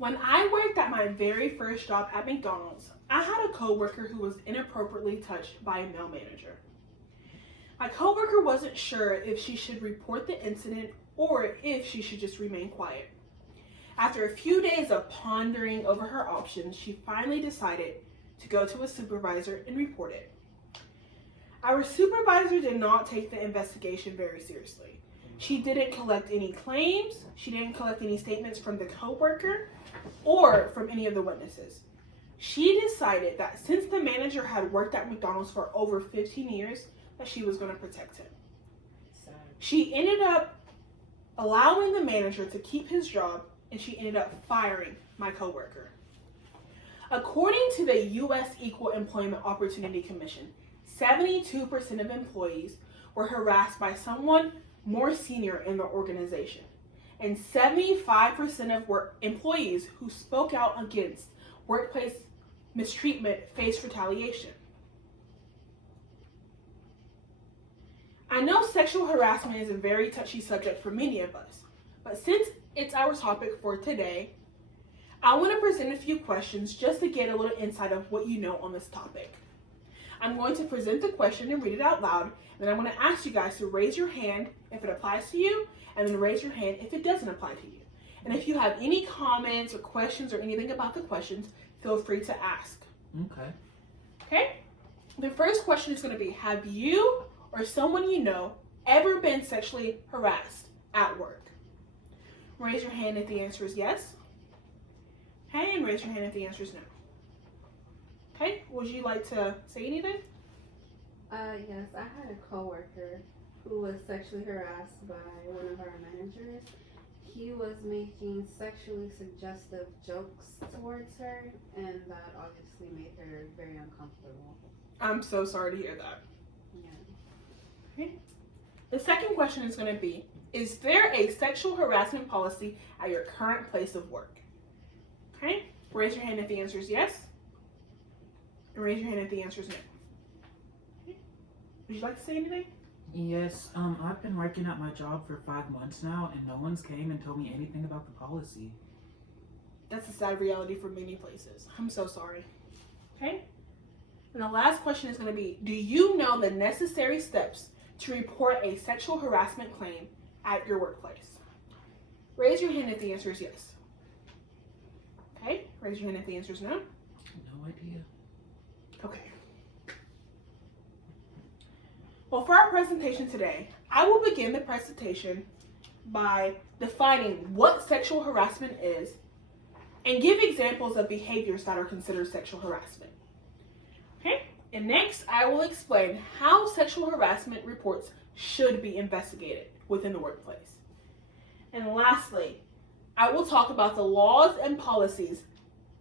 When I worked at my very first job at McDonald's, I had a coworker who was inappropriately touched by a male manager. My coworker wasn't sure if she should report the incident or if she should just remain quiet. After a few days of pondering over her options, she finally decided to go to a supervisor and report it. Our supervisor did not take the investigation very seriously. She didn't collect any claims, she didn't collect any statements from the coworker or from any of the witnesses. She decided that since the manager had worked at McDonald's for over 15 years, that she was going to protect him. She ended up allowing the manager to keep his job, and she ended up firing my coworker. According to the U.S. Equal Employment Opportunity Commission, 72% of employees were harassed by someone more senior in the organization, and 75% of employees who spoke out against workplace mistreatment faced retaliation. I know sexual harassment is a very touchy subject for many of us, but since it's our topic for today, I want to present a few questions just to get a little insight of what you know on this topic. I'm going to present the question and read it out loud, and then I'm going to ask you guys to raise your hand if it applies to you, and then raise your hand if it doesn't apply to you. And if you have any comments or questions or anything about the questions, feel free to ask. Okay? The first question is going to be, have you or someone you know ever been sexually harassed at work? Raise your hand if the answer is yes. Okay, and raise your hand if the answer is no. Okay, would you like to say anything? Yes, I had a coworker who was sexually harassed by one of our managers. He was making sexually suggestive jokes towards her, and that obviously made her very uncomfortable. I'm so sorry to hear that. Yeah. Okay. The second question is going to be, is there a sexual harassment policy at your current place of work? Okay, raise your hand if the answer is yes. And raise your hand if the answer is no. Okay. Would you like to say anything? Yes, I've been working at my job for 5 months now, and no one's came and told me anything about the policy. That's a sad reality for many places. I'm so sorry. Okay? And the last question is going to be, do you know the necessary steps to report a sexual harassment claim at your workplace? Raise your hand if the answer is yes. Okay? Raise your hand if the answer is no. No idea. Okay. Well, for our presentation today, I will begin the presentation by defining what sexual harassment is and give examples of behaviors that are considered sexual harassment. Okay? And next, I will explain how sexual harassment reports should be investigated within the workplace. And lastly, I will talk about the laws and policies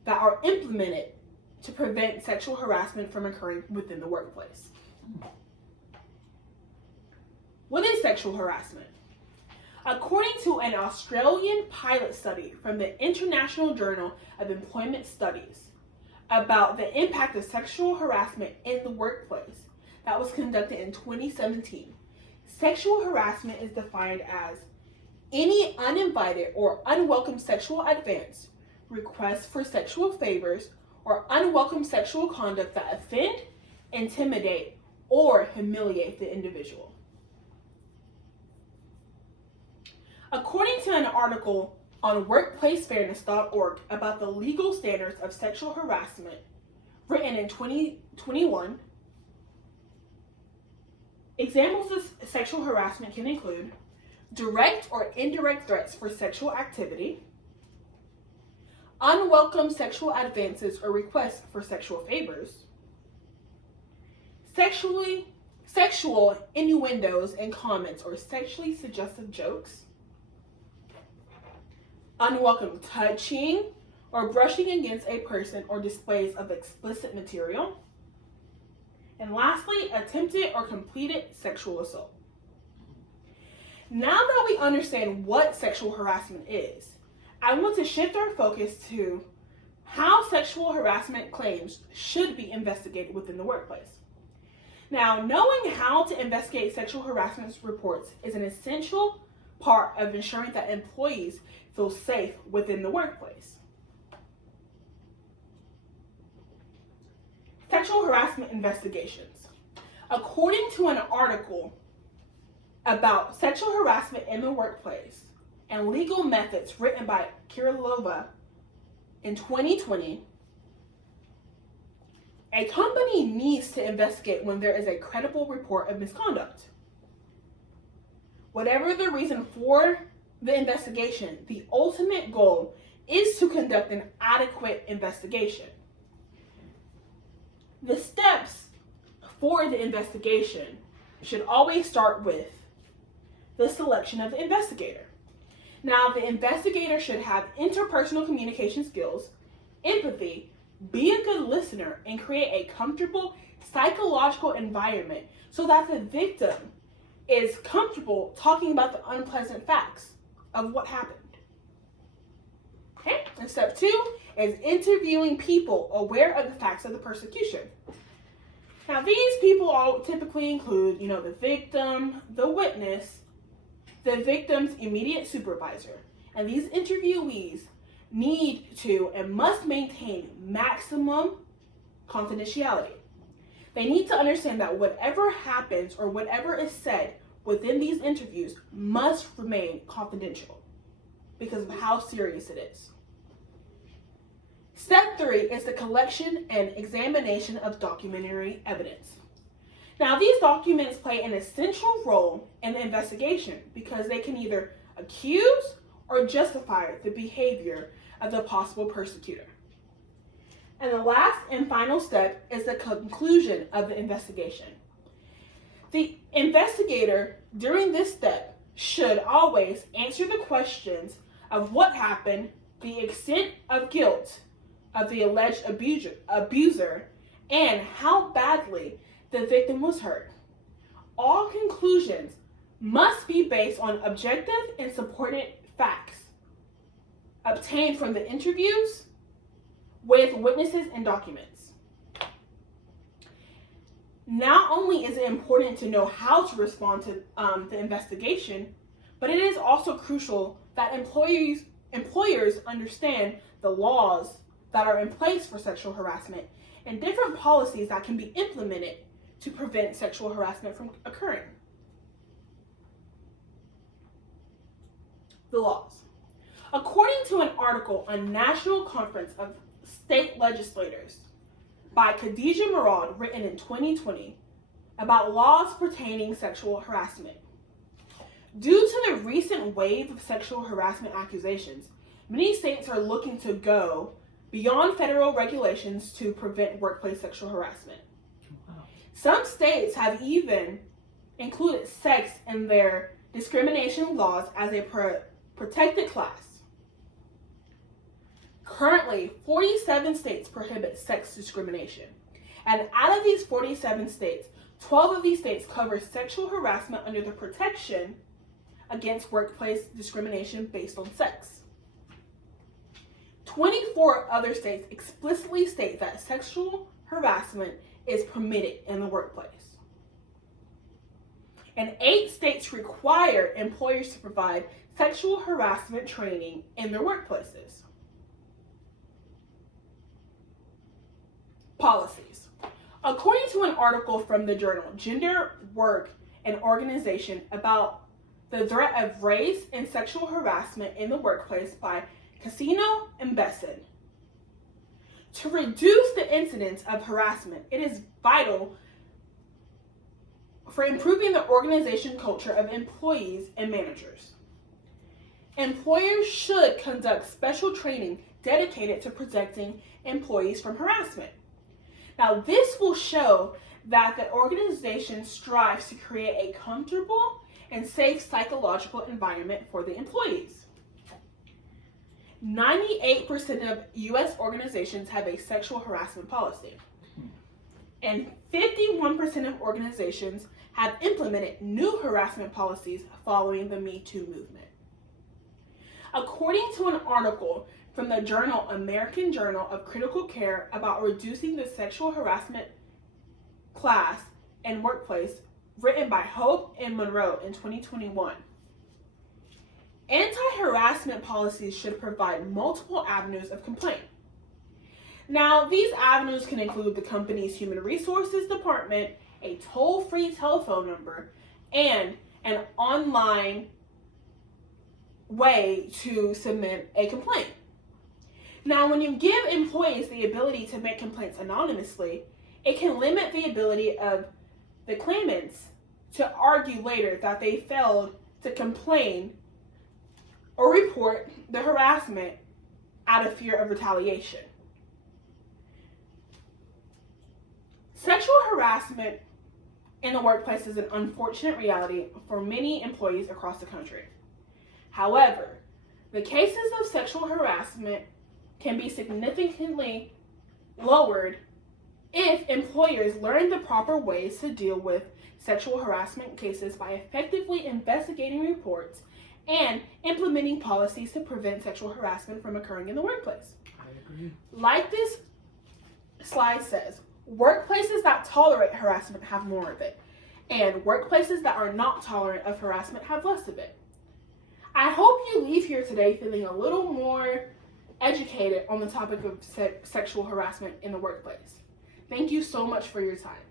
that are implemented to prevent sexual harassment from occurring within the workplace. What is sexual harassment? According to an Australian pilot study from the International Journal of Employment Studies about the impact of sexual harassment in the workplace that was conducted in 2017, sexual harassment is defined as any uninvited or unwelcome sexual advance, requests for sexual favors, or unwelcome sexual conduct that offend, intimidate, or humiliate the individual. According to an article on workplacefairness.org about the legal standards of sexual harassment, written in 2021, examples of sexual harassment can include direct or indirect threats for sexual activity, unwelcome sexual advances or requests for sexual favors, sexual innuendos and comments or sexually suggestive jokes, unwelcome touching or brushing against a person or displays of explicit material, and lastly, attempted or completed sexual assault. Now that we understand what sexual harassment is, I want to shift our focus to how sexual harassment claims should be investigated within the workplace. Now, knowing how to investigate sexual harassment reports is an essential part of ensuring that employees feel safe within the workplace. sexual harassment investigations. According to an article about sexual harassment in the workplace and legal methods written by Kirilova in 2020, a company needs to investigate when there is a credible report of misconduct. Whatever the reason for the investigation, the ultimate goal is to conduct an adequate investigation. The steps for the investigation should always start with the selection of the investigator. Now, the investigator should have interpersonal communication skills, empathy, be a good listener, and create a comfortable psychological environment so that the victim is comfortable talking about the unpleasant facts of what happened. Okay, and step 2 is interviewing people aware of the facts of the persecution. Now, these people all typically include, the victim, the witness, the victim's immediate supervisor. And these interviewees need to and must maintain maximum confidentiality. They need to understand that whatever happens or whatever is said within these interviews must remain confidential because of how serious it is. Step 3 is the collection and examination of documentary evidence. Now, these documents play an essential role in the investigation because they can either accuse or justify the behavior of the possible persecutor. And the last and final step is the conclusion of the investigation. The investigator during this step should always answer the questions of what happened, the extent of guilt of the alleged abuser, and how badly the victim was hurt. All conclusions must be based on objective and supported facts obtained from the interviews with witnesses and documents. Not only is it important to know how to respond to the investigation, but it is also crucial that employers understand the laws that are in place for sexual harassment and different policies that can be implemented to prevent sexual harassment from occurring. The laws. According to an article on National Conference of State Legislators by Khadija Murad, written in 2020, about laws pertaining sexual harassment. Due to the recent wave of sexual harassment accusations, many states are looking to go beyond federal regulations to prevent workplace sexual harassment. Wow. Some states have even included sex in their discrimination laws as a protected class. Currently, 47 states prohibit sex discrimination. And out of these 47 states, 12 of these states cover sexual harassment under the protection against workplace discrimination based on sex. 24 other states explicitly state that sexual harassment is permitted in the workplace. And 8 states require employers to provide sexual harassment training in their workplaces. Policies. According to an article from the journal Gender, Work, and Organization about the threat of race and sexual harassment in the workplace by Casino and Besson. To reduce the incidence of harassment, it is vital for improving the organization culture of employees and managers. Employers should conduct special training dedicated to protecting employees from harassment. Now, this will show that the organization strives to create a comfortable and safe psychological environment for the employees. 98% of U.S. organizations have a sexual harassment policy, and 51% of organizations have implemented new harassment policies following the Me Too movement. According to an article from the journal American Journal of Critical Care about reducing the sexual harassment class and workplace, written by Hope and Monroe in 2021, anti-harassment policies should provide multiple avenues of complaint. Now, these avenues can include the company's human resources department, a toll-free telephone number, and an online way to submit a complaint. Now, when you give employees the ability to make complaints anonymously, it can limit the ability of the claimants to argue later that they failed to complain or report the harassment out of fear of retaliation. Sexual harassment in the workplace is an unfortunate reality for many employees across the country. However, the cases of sexual harassment can be significantly lowered if employers learn the proper ways to deal with sexual harassment cases by effectively investigating reports and implementing policies to prevent sexual harassment from occurring in the workplace. I agree. Like this slide says, workplaces that tolerate harassment have more of it, and workplaces that are not tolerant of harassment have less of it. I hope you leave here today feeling a little more educated on the topic of sexual harassment in the workplace. Thank you so much for your time.